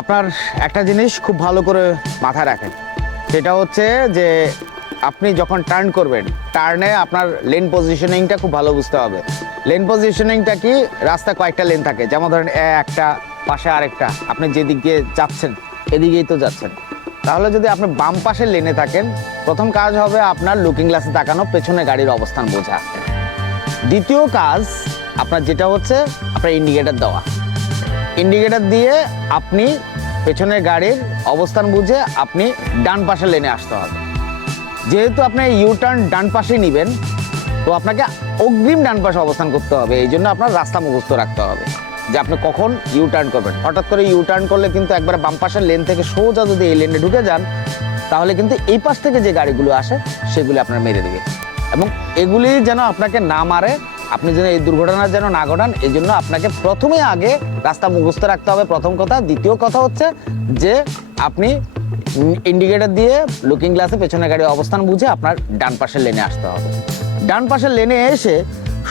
আপনার একটা জিনিস খুব ভালো করে মাথায় রাখেন। সেটা হচ্ছে যে আপনি যখন টার্ন করবেন টার্নে আপনার লেন পজিশনিংটা খুব ভালো বুঝতে হবে। লেন পজিশনিংটা কি? রাস্তায় কয়েকটা লেন থাকে। যেমন ধরেন একটা, পাশে আরেকটা। আপনি যেদিক দিয়ে যাচ্ছেন, এদিকেই তো যাচ্ছেন। তাহলে যদি আপনি বাম পাশের লেনে থাকেন, প্রথম কাজ হবে আপনার লুকিং গ্লাসে তাকানো, পেছনে গাড়ির অবস্থান বোঝা। দ্বিতীয় কাজ, আপনার যেটা হচ্ছে, আপনার ইন্ডিকেটর দেওয়া। ইন্ডিকেটর দিয়ে আপনি পেছনের গাড়ির অবস্থান বুঝে আপনি ডান পাশে লেনে আসতে হবে। যেহেতু আপনি ইউ টার্ন ডান পাশে নেবেন, তো আপনাকে অগ্রিম ডান পাশে অবস্থান করতে হবে। এই জন্য আপনার রাস্তা মুখস্থ রাখতে হবে যে আপনি কখন ইউ টার্ন করবেন। হঠাৎ করে ইউ টার্ন করলে কিন্তু একবার বাম পাশের লেন থেকে সোজা যদি এই লেনে ঢুকে যান, তাহলে কিন্তু এই পাশ থেকে যে গাড়িগুলো আসে, সেগুলি আপনার মেরে দেবে। এবং এগুলি যেন আপনাকে না মারে আপনি যেন এই দুর্ঘটনা যেন না ঘটান, এই জন্য আপনাকে প্রথমে আগে রাস্তা মুখস্থ রাখতে হবে। প্রথম কথা। দ্বিতীয় কথা হচ্ছে যে আপনি ইন্ডিকেটর দিয়ে লুকিং গ্লাসে পেছনে গাড়ির অবস্থান বুঝে আপনার ডান পাশের লেনে আসতে হবে। ডান পাশের লেনে এসে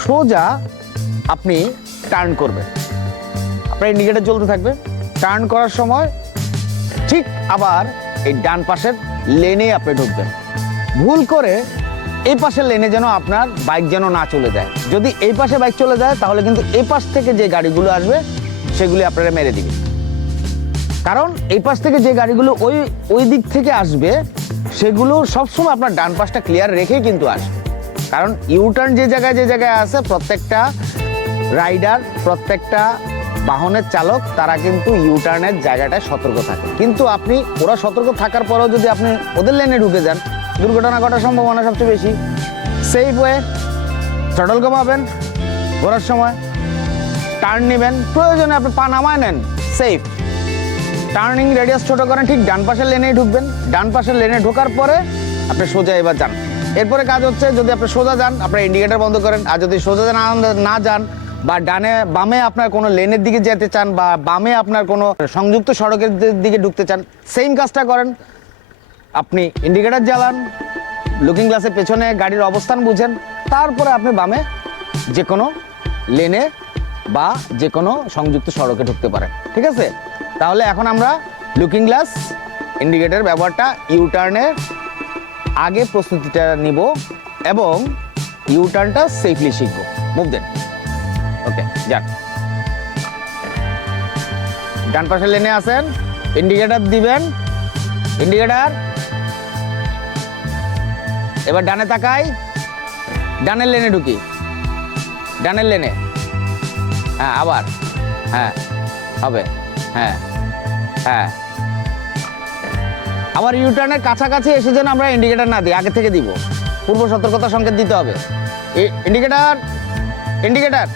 সোজা আপনি টার্ন করবেন। আপনার ইন্ডিকেটর জ্বলতে থাকবে। টার্ন করার সময় ঠিক আবার এই ডান পাশের লেনে আপনি ঢুকবেন। ভুল করে এই পাশের লেনে যেন আপনার বাইক যেন না চলে যায়। যদি এই পাশে বাইক চলে যায়, তাহলে কিন্তু এই পাশ থেকে যে গাড়িগুলো আসবে, সেগুলি আপনারা মেরে দিবে কারণ এই পাশ থেকে যে গাড়িগুলো ওই ওই দিক থেকে আসবে, সেগুলো সবসময় আপনার ডান পাশটা ক্লিয়ার রেখেই কিন্তু আসবে। কারণ ইউটার্ন যে জায়গায় যে জায়গায় আছে, প্রত্যেকটা রাইডার প্রত্যেকটা বাহনের চালক, তারা কিন্তু ইউটার্নের জায়গাটায় সতর্ক থাকে। কিন্তু আপনি, ওরা সতর্ক থাকার পরেও যদি আপনি ওদের লেনে ঢুকে যান দুর্ঘটনা ঘটার সম্ভাবনা সবচেয়ে বেশি। সেফ ওয়ে থ্রটল কমাবেন, ঘোরার সময় টার্ন নেবেন, প্রয়োজনে আপনি পা নামায় নেন সেফ টার্নিং রেডিয়াস ছোট করেন ঠিক ডান পাশের লেনেই ঢুকবেন, ডান পাশের লেনে ঢোকার পরে আপনি সোজা এবার যান। এরপরে কাজ হচ্ছে যদি আপনি সোজা যান, আপনার ইন্ডিকেটার বন্ধ করেন, আর যদি সোজা না না যান বা ডানে, বামে আপনার কোনো লেনের দিকে যেতে চান বা বামে আপনার কোনো সংযুক্ত সড়কের দিকে ঢুকতে চান সেম কাজটা করেন। আপনি ইন্ডিকেটার জ্বালান লুকিং গ্লাসের পেছনে গাড়ির অবস্থান বুঝেন, তারপরে আপনি বামে যে কোনো লেনে বা যে কোনো সংযুক্ত সড়কে ঢুকতে পারেন, ঠিক আছে? তাহলে এখন আমরা লুকিং গ্লাস ইন্ডিকেটার ব্যবহারটা ইউ টার্নের আগে প্রস্তুতিটা নিব এবং ইউটার্নটা সেফলি শিখব। মুভ দেন ওকে যান ডান পাশে লেনে আসেন ইন্ডিকেটার দিবেন ইন্ডিকেটর এবার ডানে তাকাই। ডানের লেনে ঢুকি। ডানের লেনে। হ্যাঁ আবার। হ্যাঁ হবে। হ্যাঁ হ্যাঁ। আবার ইউটার্নের কাছাকাছি এসে যেন আমরা ইন্ডিকেটার না দিই, আগে থেকে দিব। পূর্ব সতর্কতা সংকেত দিতে হবে। ইন্ডিকেটার ইন্ডিকেটার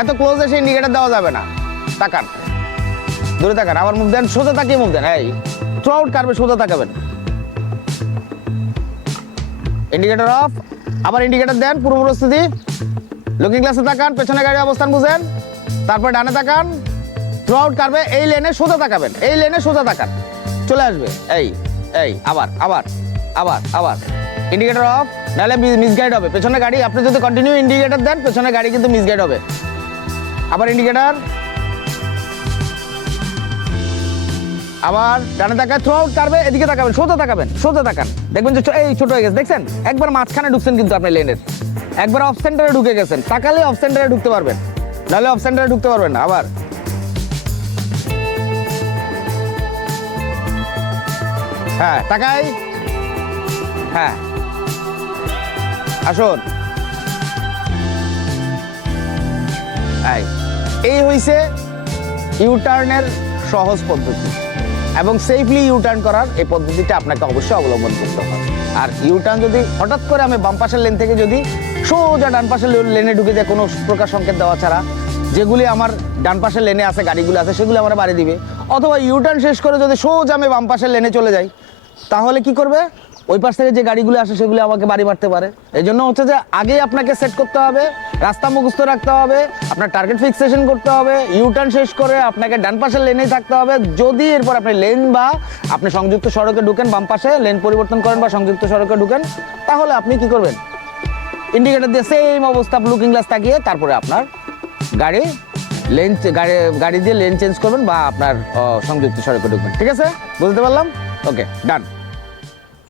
এত ক্লোজ এসে ইন্ডিকেটার দেওয়া যাবে না। তাকান। দূরে তাকান। আবার মুখ দেন, সোজা তাকিয়ে মুখ দেন। এই থ্রু আউট কারবে সোজা তাকাবেন। ইন্ডিকেটর অফ আবার ইন্ডিকেটর দেন পূর্ব প্রস্তুতি লুকিং গ্লাসে তাকান, পেছনে গাড়ির অবস্থান বুঝেন। তারপর ডানে তাকান থ্রু আউট কারবে এই লেনে সোজা তাকাবেন। এই লেনে সোজা তাকান। চলে আসবে। এই এই, আবার আবার আবার আবার। ইন্ডিকেটর অফ নাহলে মিসগাইড হবে। পেছনে গাড়ি, আপনি যদি কন্টিনিউ ইন্ডিকেটর দেন, পেছনে গাড়ি কিন্তু মিসগাইড হবে। আবার ইন্ডিকেটর আবার ডানে তাকায় থ্রু আউট কারবে এদিকে তাকাবেন, সোজা তাকাবেন, সোজা তাকান। দেখবেন যে এই ছোট হয়ে গেছে। দেখছেন? একবার মাঝখানে ঢুকছেন কিন্তু আপনি লেনের একবার অফ সেন্টারে ঢুকে গেছেন। তাকালে অফ সেন্টারে ঢুকতে পারবেন। নাহলে অফ সেন্টারে ঢুকতে পারবেন না। আবার। হ্যাঁ তাকাই। হ্যাঁ। আসুন। এই। হইছে ইউটার্নের সহজ পদ্ধতি। এবং সেফলি ইউটার্ন করার এই পদ্ধতিটা আপনাকে অবশ্যই অবলম্বন করতে হবে। আর ইউটার্ন যদি হঠাৎ করে আমি বাম পাশের লেন থেকে যদি সোজা ডান পাশের লেনে ঢুকে যায়, কোনো প্রকার সংকেত দেওয়া ছাড়া, যেগুলি আমার ডান পাশের লেনে আছে, গাড়িগুলো আছে, সেগুলো আমার বাড়ি দিবে। অথবা ইউটার্ন শেষ করে যদি সোজা আমি বাম পাশের লেনে চলে যাই, তাহলে কি করবে? ওই পাশ থেকে যে গাড়িগুলো আসে সেগুলো আমাকে বাড়ি মারতে পারে। এই জন্য হচ্ছে যে আগেই আপনাকে সেট করতে হবে, রাস্তা মুখস্থ রাখতে হবে, আপনার টার্গেট ফিক্সেশন করতে হবে ইউটার্ন শেষ করে আপনাকে ডান পাশের লেনেই থাকতে হবে। যদি এরপর আপনি লেন বা আপনি সংযুক্ত সড়কে ঢুকেন, বাম পাশে লেন পরিবর্তন করেন বা সংযুক্ত সড়কে ঢুকেন, তাহলে আপনি কি করবেন? ইন্ডিকেটর দিয়ে সেম অবস্থা লুকিং গ্লাস তাকিয়ে তারপরে আপনার গাড়ি লেন গাড়ি গাড়ি দিয়ে লেন চেঞ্জ করবেন বা আপনার সংযুক্ত সড়কে ঢুকবেন। ঠিক আছে? বুঝতে পারলাম? ওকে ডান